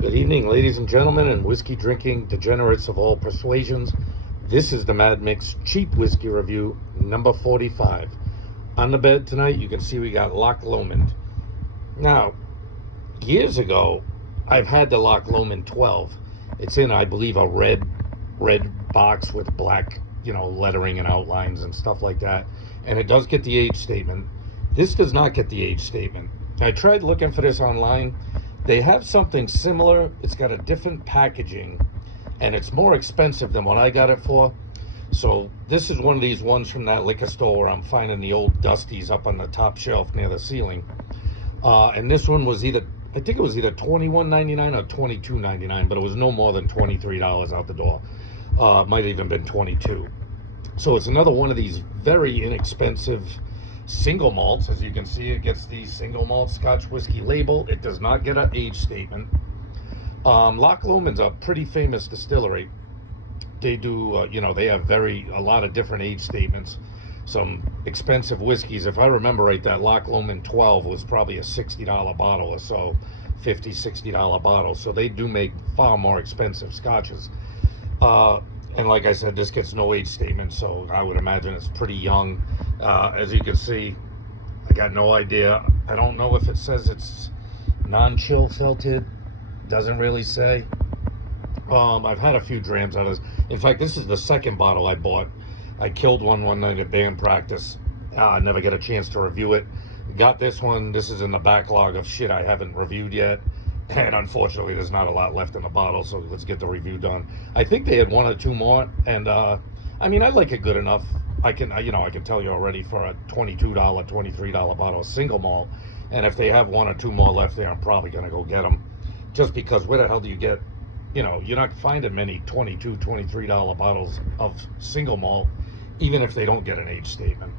Good evening, ladies and gentlemen, and whiskey drinking degenerates of all persuasions. This is the Mad Mix Cheap Whiskey Review, number 45. On the bed tonight, you can see we got Loch Lomond. Now, years ago, I've had the Loch Lomond 12. It's in, I believe, a red box with black, lettering and outlines and stuff like that. And it does get the age statement. This does not get the age statement. I tried looking for this online. They have something similar. It's got a different packaging, and it's more expensive than what I got it for. So this is one of these ones from that liquor store where I'm finding the old Dusties up on the top shelf near the ceiling. And this one was I think it was either $21.99 or $22.99, but it was no more than $23 out the door. Might have even been $22. So it's another one of these very inexpensive single malts. As you can see, it gets the single malt Scotch whiskey label. It does not get an age statement. Loch Lomond's a pretty famous distillery. They do, they have a lot of different age statements. Some expensive whiskeys. If I remember right, that Loch Lomond 12 was probably a $60 bottle or so, $50, $60 bottle. So they do make far more expensive scotches. And like I said, this gets no age statement, so I would imagine it's pretty young. As you can see, I got no idea. I don't know if it says it's non-chill filtered. Doesn't really say. I've had a few drams out of this. In fact, this is the second bottle I bought. I killed one night at band practice. I never get a chance to review it. Got this one. This is in the backlog of shit I haven't reviewed yet. And unfortunately, there's not a lot left in the bottle, so let's get the review done. I think they had one or two more, and I like it good enough. I can tell you already for a $22, $23 bottle of single malt, and if they have one or two more left there, I'm probably gonna go get them. Just because where the hell do you get, you're not finding many $22, $23 bottles of single malt, even if they don't get an age statement.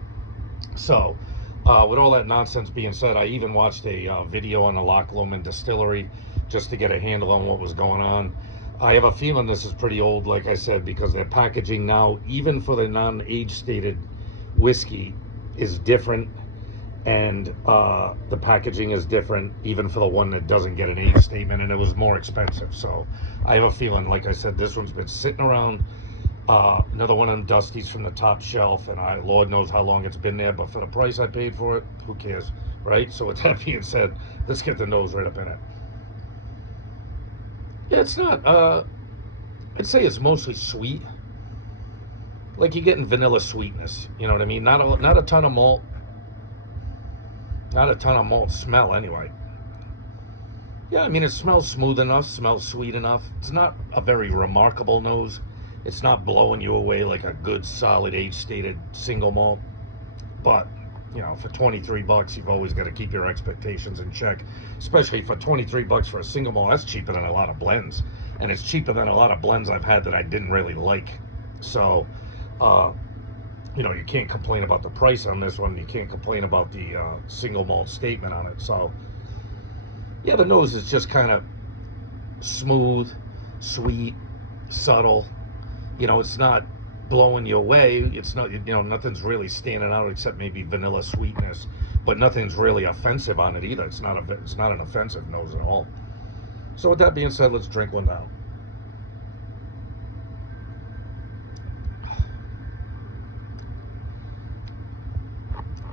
So, with all that nonsense being said, I even watched a video on the Loch Lomond distillery just to get a handle on what was going on. I have a feeling this is pretty old, like I said, because their packaging now, even for the non-age stated whiskey, is different, and the packaging is different even for the one that doesn't get an age statement, and it was more expensive. So I have a feeling, like I said, this one's been sitting around. Another one on Dusties from the top shelf, and Lord knows how long it's been there, but for the price I paid for it, who cares, right? So with that being said, let's get the nose right up in it. Yeah, it's not, I'd say it's mostly sweet. Like you're getting vanilla sweetness, you know what I mean? Not a ton of malt. Not a ton of malt smell anyway. Yeah, I mean, it smells smooth enough, smells sweet enough. It's not a very remarkable nose. It's not blowing you away like a good, solid, age-stated single malt. But, for 23 bucks, you've always got to keep your expectations in check. Especially for 23 bucks for a single malt. That's cheaper than a lot of blends. And it's cheaper than a lot of blends I've had that I didn't really like. So, you can't complain about the price on this one. You can't complain about the single malt statement on it. So, yeah, the nose is just kind of smooth, sweet, subtle. It's not blowing you away. It's not, nothing's really standing out except maybe vanilla sweetness, but nothing's really offensive on it either. It's not an offensive nose at all. So with that being said, let's drink one down.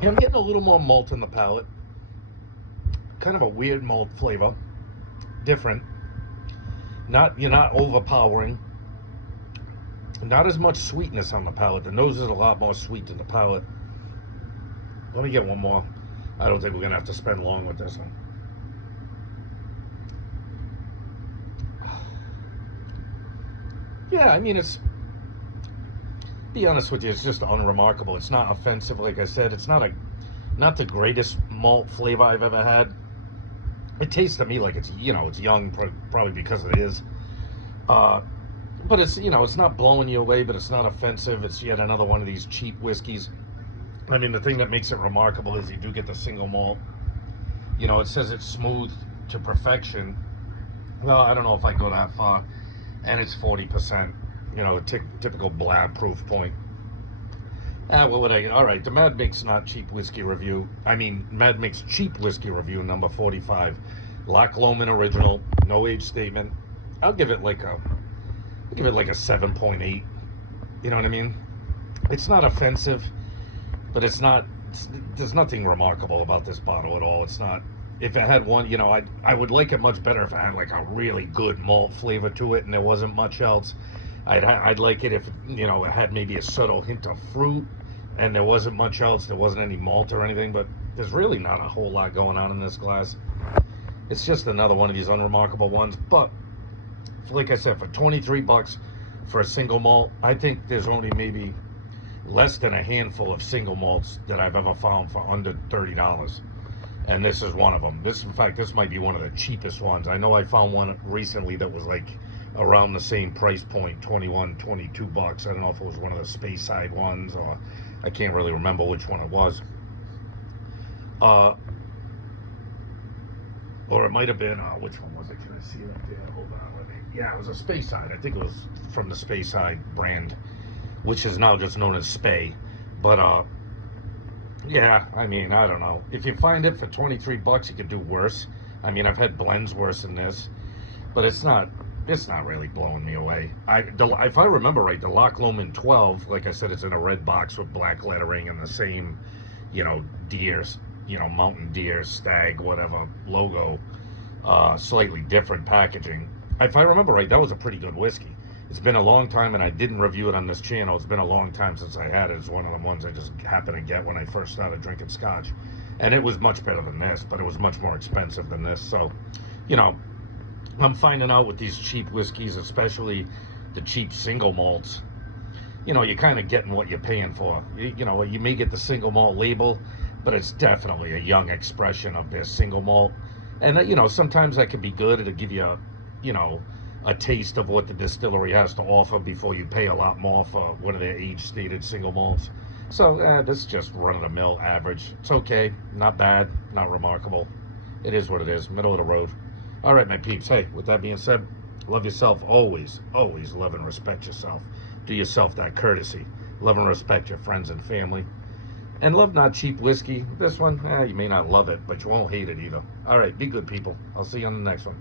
And I'm getting a little more malt in the palate. Kind of a weird malt flavor. Different. You're not overpowering. Not as much sweetness on the palate. The nose is a lot more sweet than the palate. Let me get one more. I don't think we're going to have to spend long with this one. Yeah, I mean, be honest with you, it's just unremarkable. It's not offensive, like I said. It's not the greatest malt flavor I've ever had. It tastes to me like it's young, probably because it is. But it's not blowing you away, but it's not offensive. It's yet another one of these cheap whiskeys. I mean, the thing that makes it remarkable is you do get the single malt. It says it's smooth to perfection. Well, I don't know if I go that far. And it's 40%. Typical blab proof point. What would all right, the Mad Mix Not Cheap Whiskey Review. Mad Mix Cheap Whiskey Review number 45. Loch Lomond Original, No age statement. I'll give it like a 7.8. You know what I mean? It's not offensive, but there's nothing remarkable about this bottle at all. It's not. If it had one, I would like it much better if it had like a really good malt flavor to it and there wasn't much else. I'd like it if, it had maybe a subtle hint of fruit and there wasn't much else. There wasn't any malt or anything, but there's really not a whole lot going on in this glass. It's just another one of these unremarkable ones. But like I said, for 23 bucks for a single malt, I think there's only maybe less than a handful of single malts that I've ever found for under $30. And this is one of them. In fact, this might be one of the cheapest ones. I know I found one recently that was like around the same price point, 21, 22 bucks. I don't know if it was one of the Space Side ones, or I can't really remember which one it was. Or it might have been, which one was it? Can I see it up there? Hold on, let me. Yeah, it was a Space Side. I think it was from the Space Side brand, which is now just known as Spay. But, yeah, I mean, I don't know. If you find it for 23 bucks, you could do worse. I mean, I've had blends worse than this, but it's not really blowing me away. If I remember right, the Loch Lomond 12, like I said, it's in a red box with black lettering and the same, deers, mountain deer, stag, whatever logo, slightly different packaging. If I remember right, that was a pretty good whiskey. It's been a long time, and I didn't review it on this channel. It's been a long time since I had it. It's one of the ones I just happened to get when I first started drinking scotch. And it was much better than this, but it was much more expensive than this. So, I'm finding out with these cheap whiskeys, especially the cheap single malts, you're kind of getting what you're paying for. You may get the single malt label, but it's definitely a young expression of their single malt. And, sometimes that can be good. It'll give you a taste of what the distillery has to offer before you pay a lot more for one of their age-stated single malts. So this is just run-of-the-mill average. It's okay, not bad, not remarkable. It is what it is, middle of the road. All right, my peeps. Hey, with that being said, love yourself always. Always love and respect yourself. Do yourself that courtesy. Love and respect your friends and family. And love not cheap whiskey. This one, you may not love it, but you won't hate it either. All right, be good, people. I'll see you on the next one.